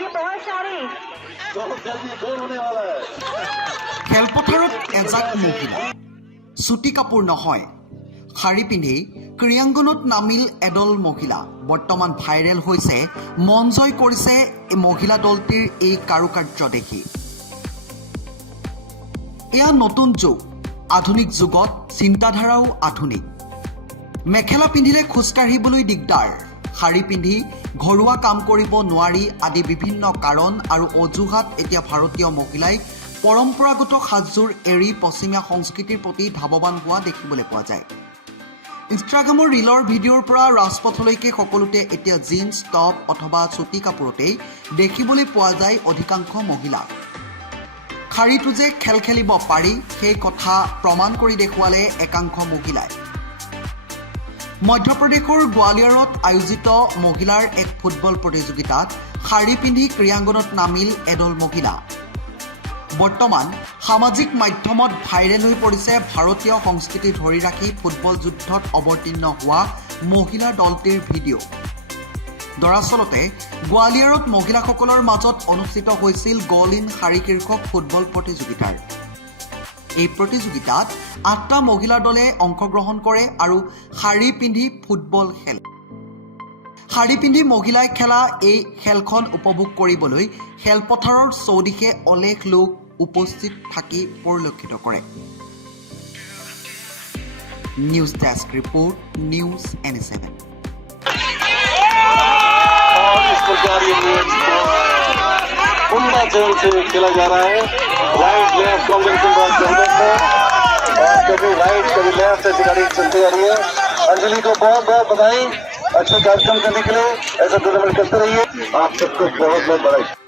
ये बहुत सारे খেলপথাৰত এজাক মহিলা চুটি কাপোৰ নহয় শাৰী পিন্ধি ক্ৰীড়াংগনত নামিল এডল মহিলা বৰ্তমান ভাইৰেল হৈছে মন জয় কৰিছে এই মহিলা দলটিৰ এই কাৰুকাৰ্য দেখি এয়া নতুন যুগ আধুনিক যুগত চিন্তাধাৰাও আধুনিক মেখেলা পিন্ধিলে খোজকাঢ়িবলৈ দিগদাৰ শাৰী পিন্ধি ঘৰুৱা কাম কৰিব নোৱাৰি আদি বিভিন্ন কাৰণ আৰু অজুহাত এতিয়া ভাৰতীয় মহিলাই পৰম্পৰাগত সাজযোৰ এৰি পশ্চিমীয়া সংস্কৃতিৰ প্ৰতি ধাৱবান হোৱা দেখিবলৈ পোৱা যায় ইনষ্টাগ্ৰামৰ ৰিলৰ ভিডিঅ'ৰ পৰা ৰাজপথলৈকে সকলোতে এতিয়া জিন্স টপ অথবা চুটি কাপোৰতেই দেখিবলৈ পোৱা যায় অধিকাংশ মহিলা শাৰীটো যে খেল খেলিব পাৰি সেই কথা প্ৰমাণ কৰি দেখুৱালে একাংশ মহিলাই মধ্যপ্ৰদেশৰ গোৱালিয়ৰত আয়োজিত মহিলাৰ এক ফুটবল প্ৰতিযোগিতাত শাৰী পিন্ধি ক্ৰীড়াংগনত নামিল এডল মহিলা বৰ্তমান সামাজিক মাধ্যমত ভাইৰেল হৈ পৰিছে ভাৰতীয় সংস্কৃতি ধৰি ৰাখি ফুটবল যুদ্ধত অৱতীৰ্ণ হোৱা মহিলা দলটিৰ ভিডিঅ' দৰাচলতে গোৱালিয়ৰত মহিলাসকলৰ মাজত অনুষ্ঠিত হৈছিল গ'ল ইন শাৰী শীৰ্ষক ফুটবল প্ৰতিযোগিতাৰ এই প্ৰতিযোগিতাত ৮টা মহিলা দলে অংশগ্ৰহণ কৰে আৰু শাৰী পিন্ধি ফুটবল খেলে শাৰী পিন্ধি মহিলাই খেলা এই খেলখন উপভোগ কৰিবলৈ খেলপথাৰৰ চৌদিশে অলেখ লোক উপস্থিত থাকি পৰিলক্ষিত কৰে নিউজ ডেস্ক ৰিপোৰ্ট newsne7 उम्दा जोर से खेला जा रहा है राइट लेफ्ट कॉम्बिनेशन बहुत जबरदस्त है और कभी राइट कभी लेफ्ट ऐसी गाड़ी चलती आ रही है अंजलि को बहुत बहुत बधाई अच्छे कार्यक्रम करने के लिए ऐसा टूर्नामेंट करते रहिए आप सबको बहुत बहुत बधाई